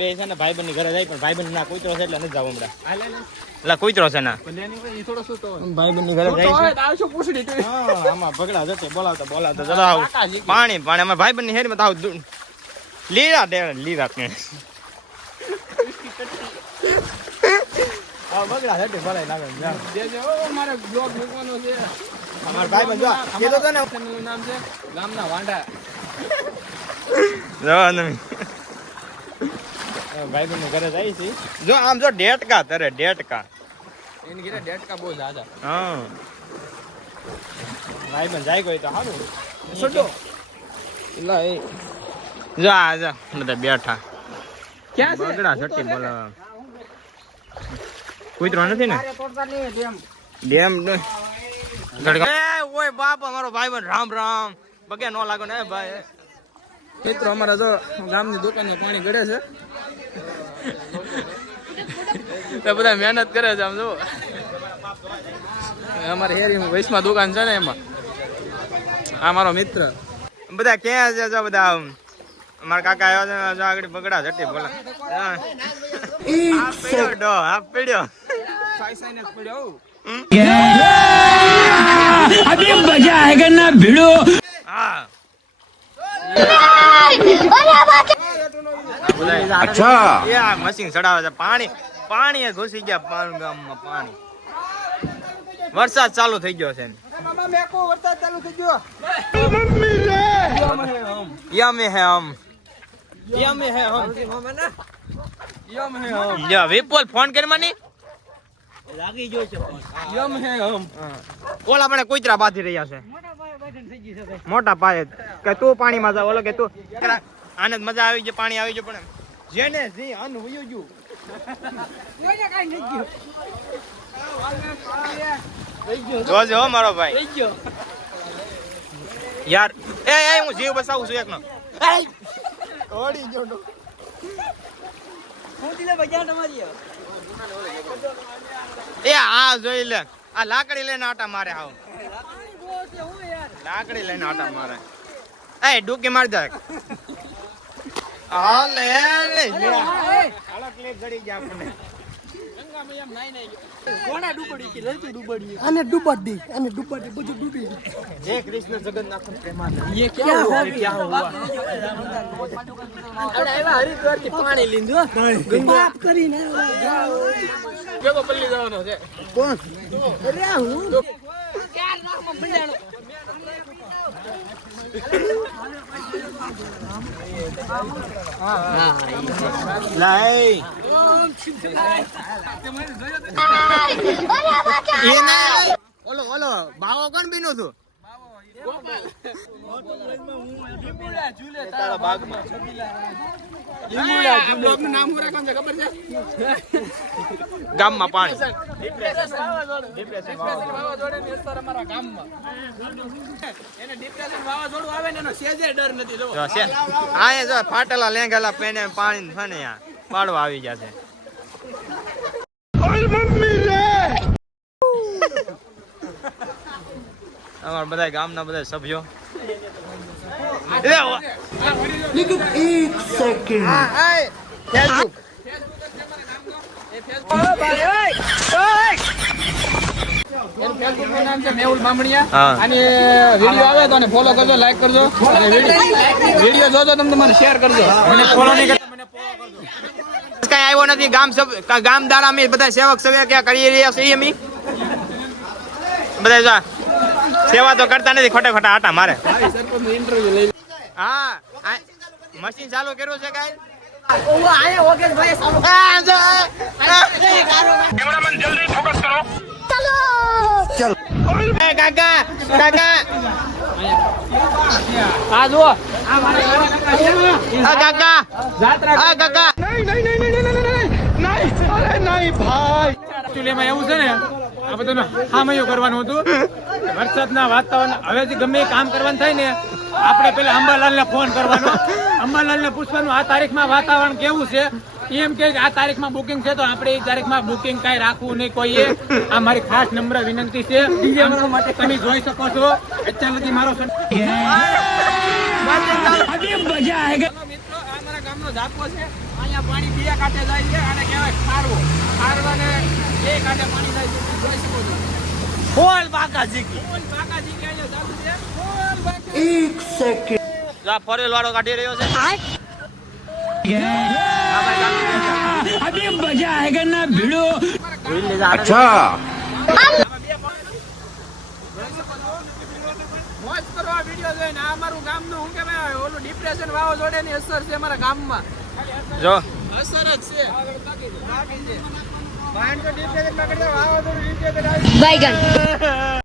બે છે ને ભાઈ બંધ ઘરે જાય પણ ભાઈબંધ ના કૂતરો છે એટલે નથી જવું હમણાં. એટલે કૂતરો છે ના. ભાઈ બંધ ઘરે જાય હા, આમાં ભગડા જતે બોલાવતા બોલાવતા ચલો આવું. પાણી પાણી અમારે ભાઈ બંધ હેરી માં આવું દૂ- લીરા દે લીરા કે. બગડા જતે બોલાય લાગે મારે બ્લોગ મૂકવાનો છે. અમારા ભાઈબંધ જો કીધું તો ને. નામ છે? ગામના વાંઢા. જવા તમે ભાઈબંધ ઘરે જાય છે જો આમ જો ડેટકા તરે ડેટકા. એની ઘરે ડેટકા બહુ જાજા. હા. ભાઈબંધ જાય કોઈ તો સારું છોડો એલા એ. જો આ જો બધા બેઠા. ક્યાં છે? બગડા છટી બોલાવા. કૂતરો નથી ને? ડેમ ગડગા એ ઓય બાપ અમારો ભાઈબંધ રામ રામ. બગે નો લાગો ને ભાઈ. મિત્રો અમારા જો ગામની દુકાને પાણી ગળે છે. તો બધા મહેનત કરે છે આમ જો અમારે હેરી વૈશમાં દુકાન છે ને એમાં. આ મારો મિત્ર. બધા ક્યાં છે જો બધા? અમારા કાકા આવ્યા છે આગળ બગડા જટી બોલા. હા. આ પીડ્યો ડો આ પીડ્યો. ના હા અચ્છા. આ મશીન ચડાવે છે. પાણી પાણી ઘૂસી ગયા પાણ ગામમાં પાણી. વરસાદ ચાલુ થઈ ગયો છે વરસાદ આપણે કોઈતરા બાંધી રહ્યા છે. મોટા પાયે કે તું પાણીમાં જા ઓલો કે તું આનંદ મજા આવી ગઈ પાણી આવી ગયું પણ જેને જી અન હોયું ગયું. જોજો હો મારો ભાઈ. યાર એ એ હું જીવ બસાવું છું એકનો. ઓડી. એ આ જોઈ લે. આ લાકડી લઈને આટા મારે હાવ. લાકડી લઈને આટા મારે. એ ડૂકી માર દે. હાલે લે હાલો ક્લિપ જડી ગયા આપણે અને ડૂબડી અને ડૂબડી બધું ડૂબી જે કૃષ્ણ જગન્નાથ પ્રેમાનંદ યે ક્યા હો ક્યા હો અરે એવા હરિદ્વારથી પાણી લીધું. ગંગા. કરીને કેવો પલ્લી જવાનો છે. કોણ? અરે હું? ઓલો ઓલો બાવો કોણ બીનું છું તારા બાગમાં બ્લોગનું નામ શું રાખવાનું છે ખબર છે? ગામમાં પાણી. ડિપ્રેશન વાવાઝોડું. ડિપ્રેશન વાવાઝોડાની અસર અમારા ગામમાં. એને ડિપ્રેશન વાવાઝોડું આવે ને એનો સેજે ડર નથી જો જો છે. આયા જો ફાટેલા લેંગેલા પેને પાણી છે ને પાડવા આવી ગયા છે. અમારા બધા ગામના બધા સભ્યો. અને વીડિયો આવે તો ફોલો કરજો લાઈક કરજો. વીડિયો જોજો તમે મને શેર કરજો. મને ફોલો નહીં કરતા. કઈ આવ્યો નથી ગામ ગામ દાડા અમે બધા સેવક સેવક ક્યાં કરી રહ્યા છીએ અમે? બધા જા સેવા તો કરતા નથી ખોટા ખોટા આટા મારે. ઇન્ટરવ્યુ લઈ હા મશીન ચાલુ કર્યું છે કઈ કાકા કાકા આ જુઓ આ કાકા જાત્રા આ કાકા એવું છે ને આ બધું હામયો કરવાનું હતું વરસાદના વાતાવરણ જે ગમે એ કામ કરવાનું થાય ને આપણે પેલા અંબાલાલને ફોન કરવાનો. અંબાલાલને પૂછવાનું આ તારીખમાં વાતાવરણ કેવું છે? એમ કે આ તારીખમાં બુકિંગ છે તો આપણે એ તારીખમાં બુકિંગ કાંઈ રાખવું નહીં કોઈએ. આ મારી ખાસ નમ્ર વિનંતી છે. માટે. તમે જોઈ શકો છો અત્યાર સુધી મારો મિત્રો આ મારા ગામનો ઝાપો છે. અહીંયા પાણી બે કાંઠે જાય છે અને કહેવાય ખારવો. ખારવાને બે કાંઠે પાણી જાય છે. જોઈ શકો છો. ફોલ બાકા જીકી ફૂલ બાકાજી કે અહીંયા ચાલુ છે. ફૂલ બાકા જો આ ફોરેલ વાળો કાઢી રહ્યો છે. મોજ કરો આ વીડિયો જોઈને. આ અમારું ગામનું શું કહેવાય? ઓલું ડિપ્રેશન વાવાઝોડાની અસર છે અમારા ગામમાં. જો. અસર જ છે. બાકી છે